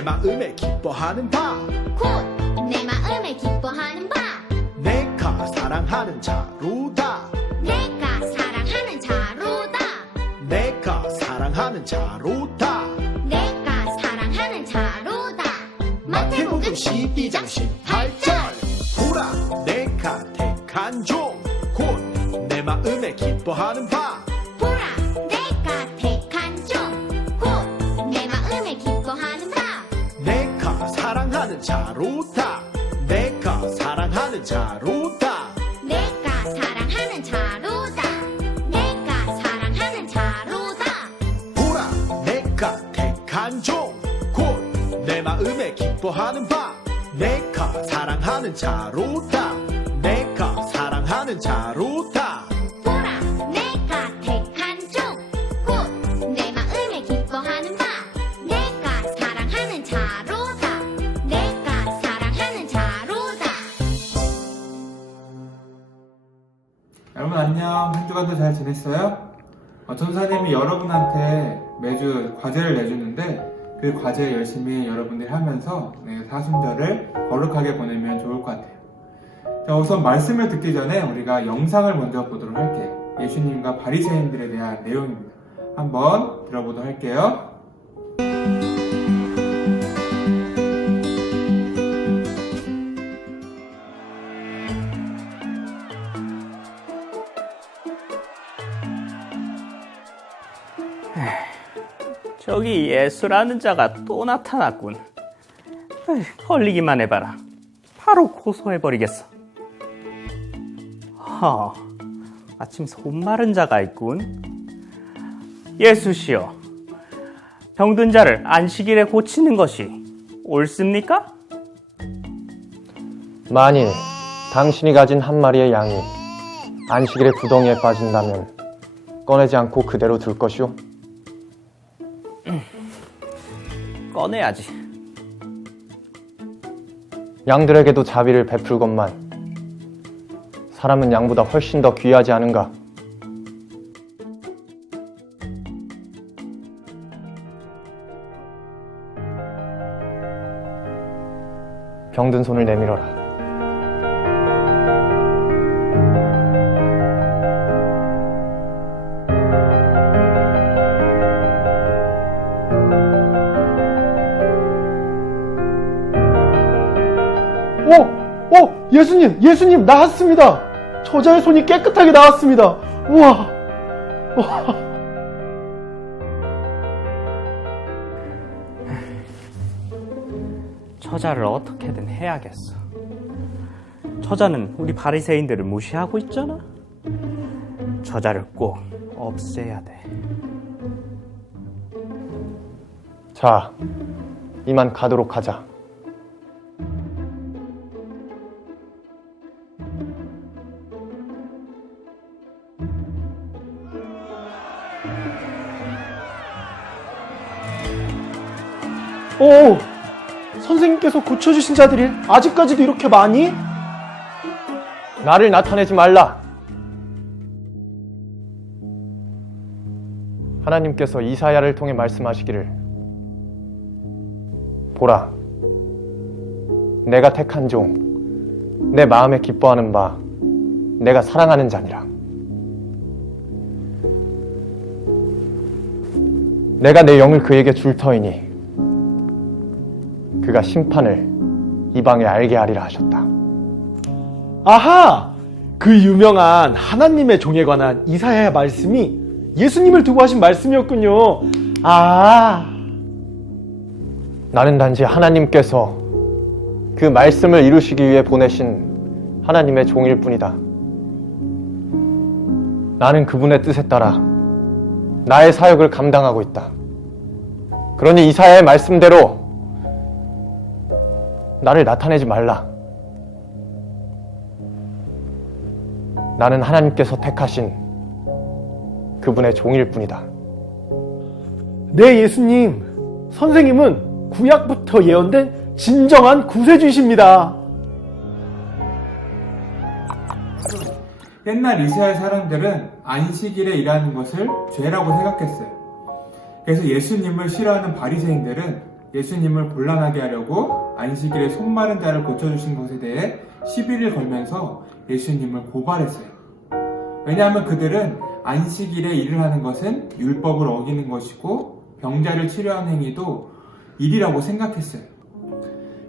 내 마음에 기뻐하는 바. 곧 내 마음에 기뻐하는 바. 내가 사랑하는 자로다. 내가 사랑하는 자로다. 내가 사랑하는 자로다. 내가 사랑하는 자로다. 마태복음 12장 18절. 보라 내가 택한 종. 곧 내 마음에 기뻐하는 바 사랑하는 자로다. 내가 사랑하는 자로다. 내가 사랑하는 자로다. 내가 사랑하는 자로다. 보라 내가 택한 종. 곧 내 마음에 기뻐하는 바. 내가 사랑하는 자로다. 내가 사랑하는 자로다 안녕 한 주간도 잘 지냈어요? 어, 전사님이 여러분한테 매주 과제를 내주는데 그 과제 열심히 여러분들이 하면서 네, 사순절을 거룩하게 보내면 좋을 것 같아요. 자, 우선 말씀을 듣기 전에 우리가 영상을 먼저 보도록 할게요. 예수님과 바리새인들에 대한 내용입니다. 한번 들어보도록 할게요. 저기 예수라는 자가 또 나타났군. 에이, 걸리기만 해봐라. 바로 고소해버리겠어. 허, 마침 손 마른 자가 있군. 예수시여, 병든 자를 안식일에 고치는 것이 옳습니까? 만일 당신이 가진 한 마리의 양이 안식일의 구덩이에 빠진다면 꺼내지 않고 그대로 둘 것이오? 꺼내야지. 양들에게도 자비를 베풀건만 사람은 양보다 훨씬 더 귀하지 않은가? 병든 손을 내밀어라. 예수님, 예수님 나왔습니다. 저자의 손이 깨끗하게 나왔습니다. 우와, 처자를 어떻게든 해야겠어. 처자는 우리 바리새인들을 무시하고 있잖아. 처자를 꼭 없애야 돼. 자, 이만 가도록 하자. 오, 선생님께서 고쳐주신 자들이 아직까지도 이렇게 많이? 나를 나타내지 말라. 하나님께서 이사야를 통해 말씀하시기를 보라 내가 택한 종 내 마음에 기뻐하는 바 내가 사랑하는 자니라 내가 내 영을 그에게 줄 터이니 그가 심판을 이방에 알게 하리라 하셨다 아하, 그 유명한 하나님의 종에 관한 이사야의 말씀이 예수님을 두고 하신 말씀이었군요. 아, 나는 단지 하나님께서 그 말씀을 이루시기 위해 보내신 하나님의 종일 뿐이다. 나는 그분의 뜻에 따라 나의 사역을 감당하고 있다. 그러니 이사야의 말씀대로 나를 나타내지 말라. 나는 하나님께서 택하신 그분의 종일 뿐이다. 네, 예수님. 선생님은 구약부터 예언된 진정한 구세주이십니다. 옛날 이스라엘 사람들은 안식일에 일하는 것을 죄라고 생각했어요. 그래서 예수님을 싫어하는 바리새인들은 예수님을 곤란하게 하려고 안식일에 손 마른 자를 고쳐주신 것에 대해 시비를 걸면서 예수님을 고발했어요. 왜냐하면 그들은 안식일에 일을 하는 것은 율법을 어기는 것이고 병자를 치료하는 행위도 일이라고 생각했어요.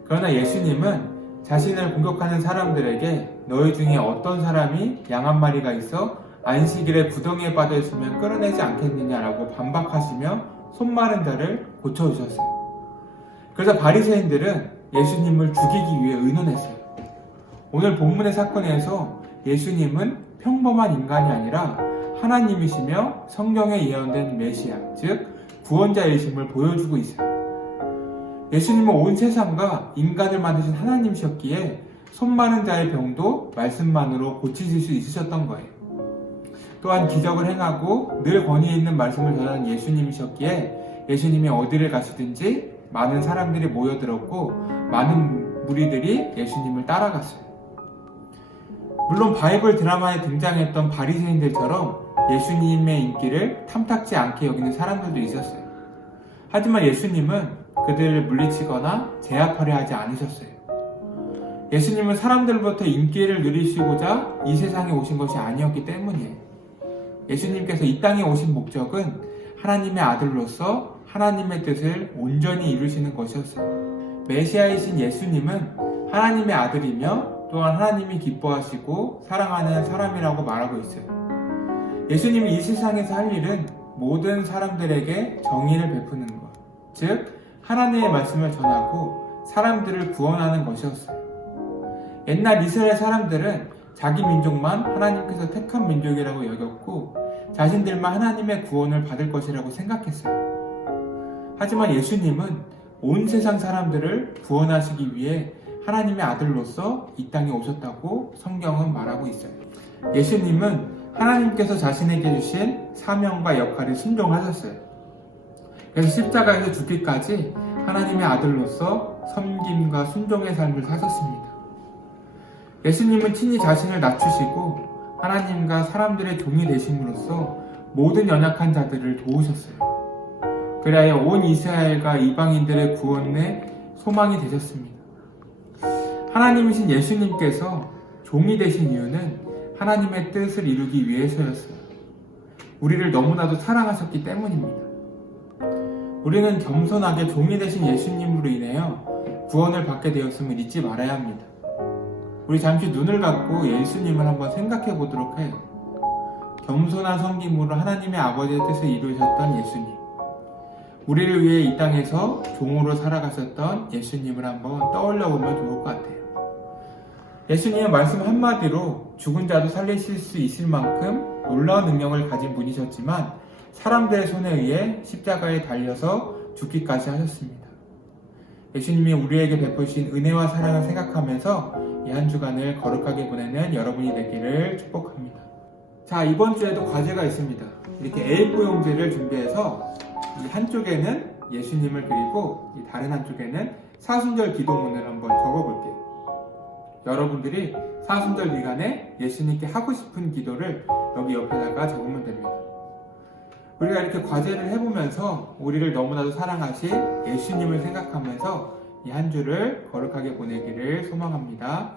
그러나 예수님은 자신을 공격하는 사람들에게 너희 중에 어떤 사람이 양 한 마리가 있어 안식일에 구덩이에 빠져 있으면 끌어내지 않겠느냐라고 반박하시며 손 마른 자를 고쳐주셨어요. 그래서 바리새인들은 예수님을 죽이기 위해 의논했어요. 오늘 본문의 사건에서 예수님은 평범한 인간이 아니라 하나님이시며 성경에 예언된 메시아, 즉 구원자이심을 보여주고 있어요. 예수님은 온 세상과 인간을 만드신 하나님이셨기에 손 마른 자의 병도 말씀만으로 고치실 수 있으셨던 거예요. 또한 기적을 행하고 늘 권위 있는 말씀을 전하는 예수님이셨기에 예수님이 어디를 가시든지 많은 사람들이 모여들었고 많은 무리들이 예수님을 따라갔어요. 물론 바이블 드라마에 등장했던 바리새인들처럼 예수님의 인기를 탐탁지 않게 여기는 사람들도 있었어요. 하지만 예수님은 그들을 물리치거나 제압하려 하지 않으셨어요. 예수님은 사람들부터 인기를 누리시고자 이 세상에 오신 것이 아니었기 때문이에요. 예수님께서 이 땅에 오신 목적은 하나님의 아들로서 하나님의 뜻을 온전히 이루시는 것이었어요. 메시아이신 예수님은 하나님의 아들이며 또한 하나님이 기뻐하시고 사랑하는 사람이라고 말하고 있어요. 예수님이 이 세상에서 할 일은 모든 사람들에게 정의를 베푸는 것, 즉 하나님의 말씀을 전하고 사람들을 구원하는 것이었어요. 옛날 이스라엘 사람들은 자기 민족만 하나님께서 택한 민족이라고 여겼고 자신들만 하나님의 구원을 받을 것이라고 생각했어요. 하지만 예수님은 온 세상 사람들을 구원하시기 위해 하나님의 아들로서 이 땅에 오셨다고 성경은 말하고 있어요. 예수님은 하나님께서 자신에게 주신 사명과 역할에 순종하셨어요. 그래서 십자가에서 죽기까지 하나님의 아들로서 섬김과 순종의 삶을 사셨습니다. 예수님은 친히 자신을 낮추시고 하나님과 사람들의 종이 되심으로써 모든 연약한 자들을 도우셨어요. 그리하여 온 이스라엘과 이방인들의 구원의 소망이 되셨습니다. 하나님이신 예수님께서 종이 되신 이유는 하나님의 뜻을 이루기 위해서였어요. 우리를 너무나도 사랑하셨기 때문입니다. 우리는 겸손하게 종이 되신 예수님으로 인하여 구원을 받게 되었음을 잊지 말아야 합니다. 우리 잠시 눈을 감고 예수님을 한번 생각해 보도록 해요. 겸손한 섬김으로 하나님의 아버지의 뜻을 이루셨던 예수님. 우리를 위해 이 땅에서 종으로 살아가셨던 예수님을 한번 떠올려 보면 좋을 것 같아요. 예수님은 말씀 한마디로 죽은 자도 살리실 수 있을 만큼 놀라운 능력을 가진 분이셨지만 사람들의 손에 의해 십자가에 달려서 죽기까지 하셨습니다. 예수님이 우리에게 베푸신 은혜와 사랑을 생각하면서 이 한 주간을 거룩하게 보내는 여러분이 되기를 축복합니다. 자, 이번 주에도 과제가 있습니다. 이렇게 A4 용지를 준비해서 이 한쪽에는 예수님을 그리고 이 다른 한쪽에는 사순절 기도문을 한번 적어볼게요. 여러분들이 사순절 기간에 예수님께 하고 싶은 기도를 여기 옆에다가 적으면 됩니다. 우리가 이렇게 과제를 해보면서 우리를 너무나도 사랑하신 예수님을 생각하면서 이 한 주를 거룩하게 보내기를 소망합니다.